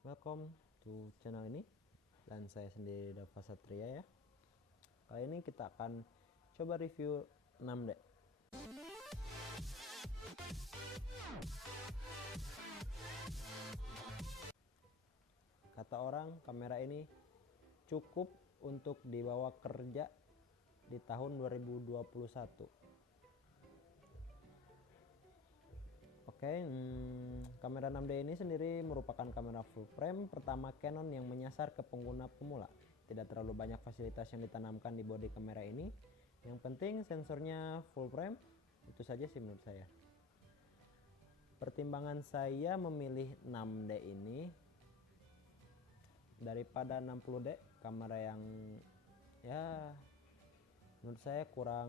Welcome to channel ini, dan saya sendiri Dava Satria ya. Kali ini kita akan coba review 6D. Kata orang, kamera ini cukup untuk dibawa kerja di tahun 2021. Oke, kamera 6D ini sendiri merupakan kamera full frame pertama Canon yang menyasar ke pengguna pemula. Tidak terlalu banyak fasilitas yang ditanamkan di bodi kamera ini. Yang penting sensornya full frame, itu saja sih menurut saya. Pertimbangan saya memilih 6D ini daripada 60D, kamera yang ya menurut saya kurang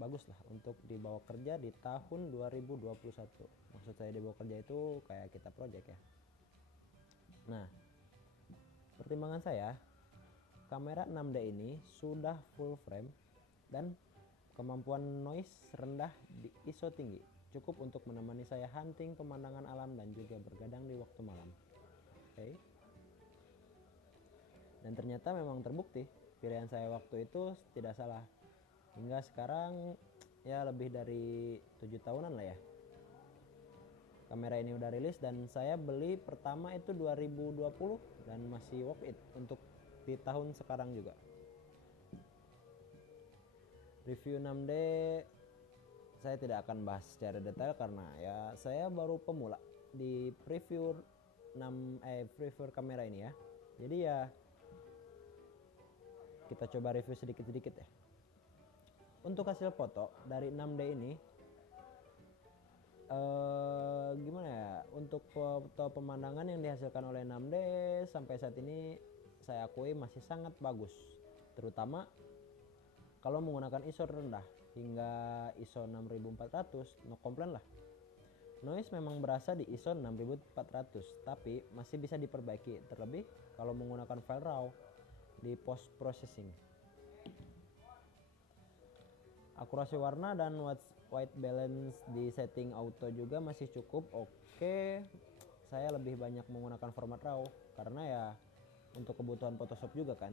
bagus lah untuk dibawa kerja di tahun 2021. Maksud saya dibawa kerja itu kayak kita project ya. Nah, pertimbangan saya, kamera 6D ini sudah full frame dan kemampuan noise rendah di ISO tinggi, cukup untuk menemani saya hunting pemandangan alam dan juga bergadang di waktu malam. Oke. Dan ternyata memang terbukti pilihan saya waktu itu tidak salah. Hingga sekarang ya lebih dari 7 tahunan lah ya. Kamera ini udah rilis dan saya beli pertama itu 2020 dan masih worth it untuk di tahun sekarang juga. Review 6D saya tidak akan bahas secara detail karena ya saya baru pemula di preview kamera ini ya. Jadi ya kita coba review sedikit-sedikit ya. Untuk hasil foto dari 6D ini gimana ya, untuk foto pemandangan yang dihasilkan oleh 6D sampai saat ini saya akui masih sangat bagus, terutama kalau menggunakan ISO rendah hingga ISO 6400, no komplain lah. Noise memang berasa di ISO 6400, tapi masih bisa diperbaiki, terlebih kalau menggunakan file RAW di post processing. Akurasi warna dan white balance di setting auto juga masih cukup oke. Saya lebih banyak menggunakan format RAW karena ya untuk kebutuhan Photoshop juga kan.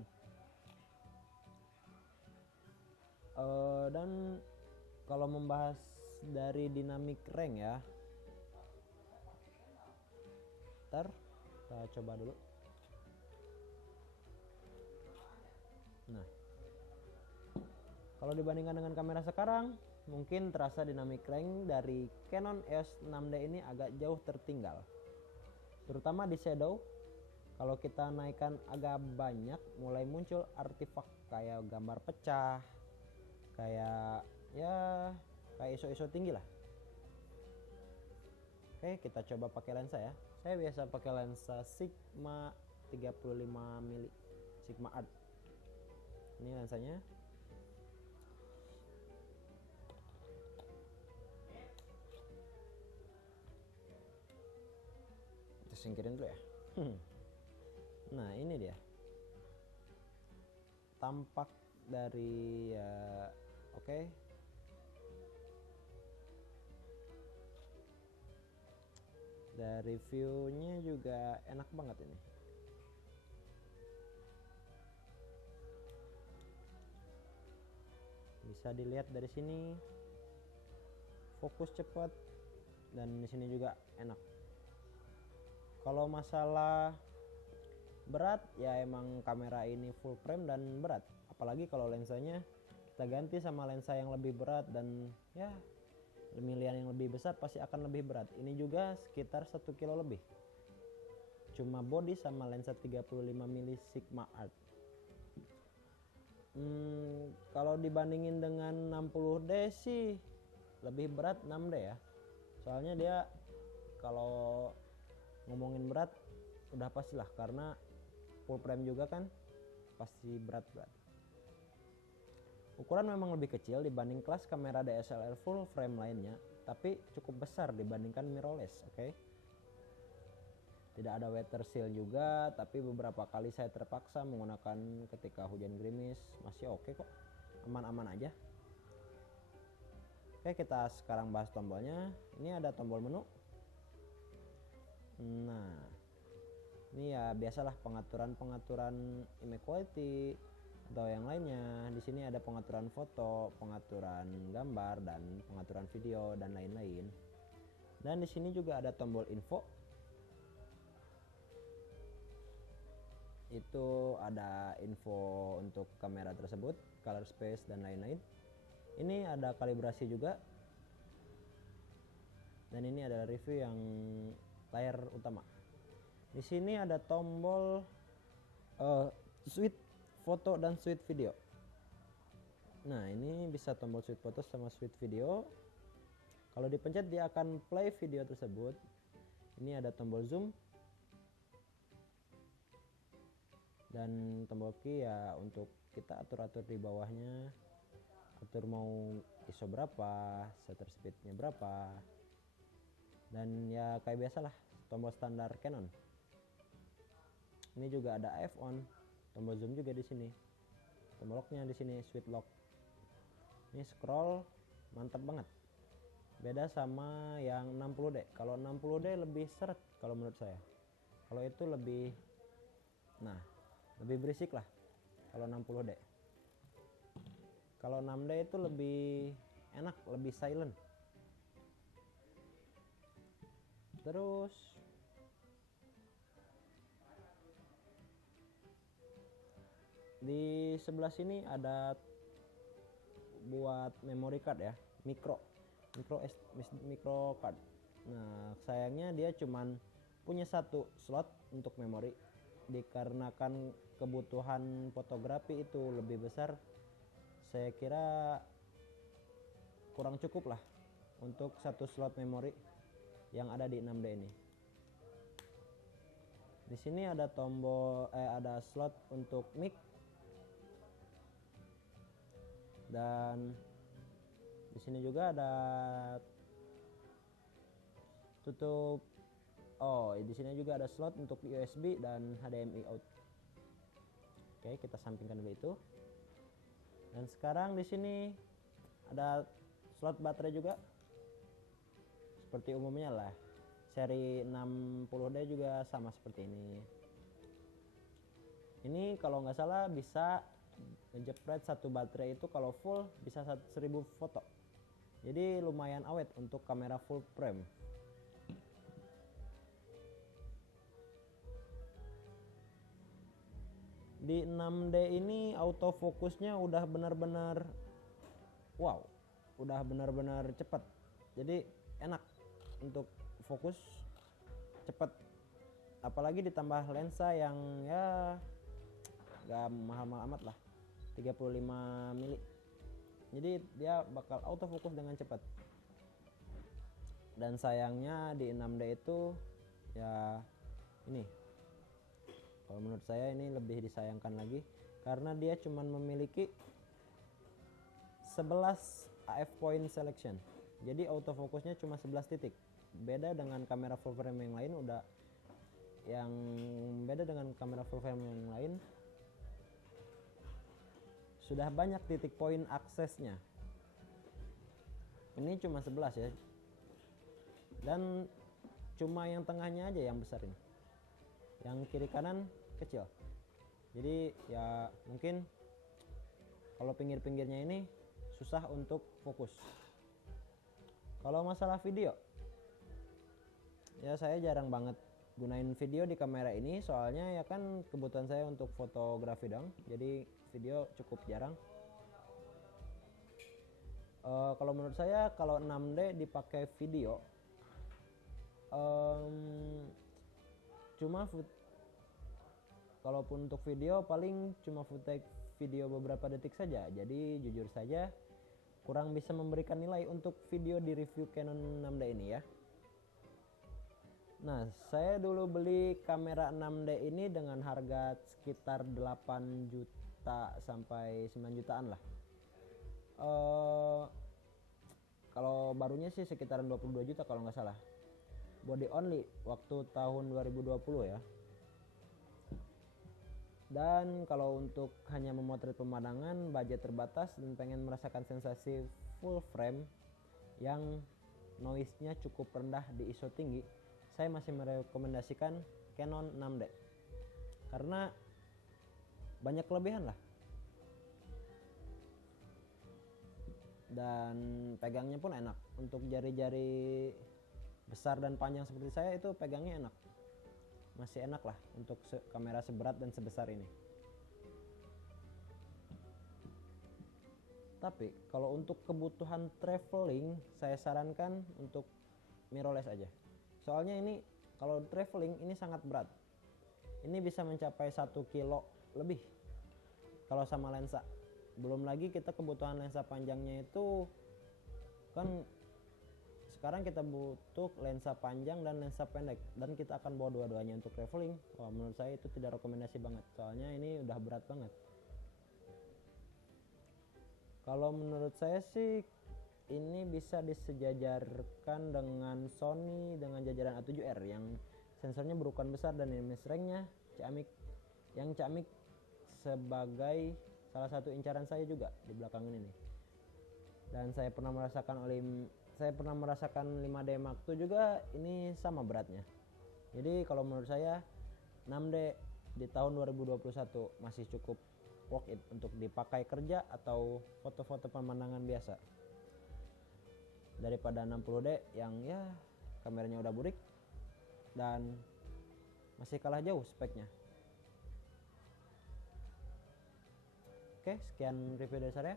Dan kalau membahas dari dynamic range ya, ntar kita coba dulu. Nah, kalau dibandingkan dengan kamera sekarang, mungkin terasa dynamic range dari Canon EOS 6D ini agak jauh tertinggal, terutama di shadow. Kalau kita naikkan agak banyak, mulai muncul artifak kayak gambar pecah, kayak ISO tinggi lah. Oke, kita coba pakai lensa ya. Saya biasa pakai lensa Sigma 35 mm, Sigma Art. Ini lensanya. Kita singkirin dulu ya. Nah, ini dia tampak dari ya. Oke. Dari view-nya juga enak banget ini. Bisa dilihat dari sini, fokus cepat, dan di sini juga enak. Kalau masalah berat ya emang kamera ini full frame dan berat, apalagi kalau lensanya kita ganti sama lensa yang lebih berat, dan ya pemilihan yang lebih besar pasti akan lebih berat. Ini juga sekitar 1 kilo lebih, cuma body sama lensa 35 mm Sigma Art. Kalau dibandingin dengan 60D sih lebih berat 6D ya. Soalnya dia kalau ngomongin berat udah pastilah, karena full frame juga kan pasti berat-berat. Ukuran memang lebih kecil dibanding kelas kamera DSLR full frame lainnya, tapi cukup besar dibandingkan mirrorless. Oke. Tidak ada weather seal juga, tapi beberapa kali saya terpaksa menggunakan ketika hujan gerimis. Masih oke kok, aman-aman aja. Oke, kita sekarang bahas tombolnya. Ini ada tombol menu. Nah, Ini ya biasalah pengaturan image quality atau yang lainnya. Di sini ada pengaturan foto, pengaturan gambar, dan pengaturan video dan lain-lain. Dan di sini juga ada tombol info. Itu ada info untuk kamera tersebut, color space dan lain-lain. Ini ada kalibrasi juga. Dan ini adalah review yang layar utama. Di sini ada tombol switch foto dan switch video. Nah, ini bisa tombol switch foto sama switch video. Kalau dipencet dia akan play video tersebut. Ini ada tombol zoom. Dan tombol key ya untuk kita atur-atur di bawahnya. Atur mau ISO berapa, shutter speednya berapa. Dan ya kayak biasalah tombol standar Canon. Ini juga ada AF on, tombol zoom juga di sini. Tombol locknya di sini switch lock. Ini scroll mantap banget. Beda sama yang 60D. Kalau 60D lebih seret kalau menurut saya. Kalau itu lebih lebih berisik lah kalau 60D. Kalau 6D itu lebih enak, lebih silent. Terus di sebelah sini ada buat memory card ya, micro card. Nah, sayangnya dia cuman punya satu slot untuk memori. Dikarenakan kebutuhan fotografi itu lebih besar, saya kira kurang cukup lah untuk satu slot memori yang ada di 6D ini. Di sini ada tombol ada slot untuk mic. Dan di sini juga ada tutup. Di sini juga ada slot untuk USB dan HDMI out. Oke, kita sampingkan dulu itu. Dan sekarang di sini ada slot baterai juga. Seperti umumnya lah. Seri 60D juga sama seperti ini. Ini kalau nggak salah bisa ngejepret satu baterai itu kalau full bisa 1000 foto. Jadi lumayan awet untuk kamera full frame. Di 6D ini autofokusnya udah benar-benar wow, udah benar-benar cepat. Jadi enak untuk fokus cepat. Apalagi ditambah lensa yang ya gak mahal-mahal amat lah, 35 mili. Jadi dia bakal autofokus dengan cepat. Dan sayangnya di 6D itu ya ini, kalau menurut saya ini lebih disayangkan lagi karena dia cuma memiliki 11 AF point selection. Jadi autofokusnya cuma 11 titik. Beda dengan kamera full frame yang lain sudah banyak titik poin aksesnya. Ini cuma 11 ya. Dan cuma yang tengahnya aja yang besar ini. Yang kiri kanan kecil. Jadi ya mungkin kalau pinggir-pinggirnya ini susah untuk fokus. Kalau masalah video, ya saya jarang banget gunain video di kamera ini, soalnya ya kan kebutuhan saya untuk fotografi dong. Jadi video cukup jarang. Kalau menurut saya kalau 6D dipakai video kalaupun untuk video paling cuma footage video beberapa detik saja. Jadi jujur saja kurang bisa memberikan nilai untuk video di review Canon 6D ini ya. Nah, saya dulu beli kamera 6D ini dengan harga sekitar 8 juta sampai 9 jutaan lah. Kalau barunya sih sekitaran 22 juta kalau nggak salah. Body only waktu tahun 2020 ya. Dan kalau untuk hanya memotret pemandangan, budget terbatas dan pengen merasakan sensasi full frame yang noise-nya cukup rendah di ISO tinggi, saya masih merekomendasikan Canon 6D karena banyak kelebihan lah, dan pegangnya pun enak. Untuk jari-jari besar dan panjang seperti saya itu pegangnya enak, masih enak lah untuk kamera seberat dan sebesar ini. Tapi kalau untuk kebutuhan traveling, saya sarankan untuk mirrorless aja. Soalnya ini kalau traveling ini sangat berat. Ini bisa mencapai 1 kilo lebih kalau sama lensa. Belum lagi kita kebutuhan lensa panjangnya itu kan sekarang kita butuh lensa panjang dan lensa pendek, dan kita akan bawa dua-duanya untuk traveling. Wah, menurut saya itu tidak rekomendasi banget, soalnya ini udah berat banget. Kalau menurut saya sih ini bisa disejajarkan dengan Sony dengan jajaran A7R yang sensornya berukuran besar dan image range-nya ciamik. Yang ciamik sebagai salah satu incaran saya juga di belakangan ini. Dan saya pernah merasakan 5D Mark II juga ini sama beratnya. Jadi kalau menurut saya 6D di tahun 2021 masih cukup worth it untuk dipakai kerja atau foto-foto pemandangan biasa, daripada 60D yang ya kameranya udah burik dan masih kalah jauh speknya. Oke, sekian review dari saya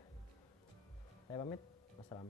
pamit, wassalam.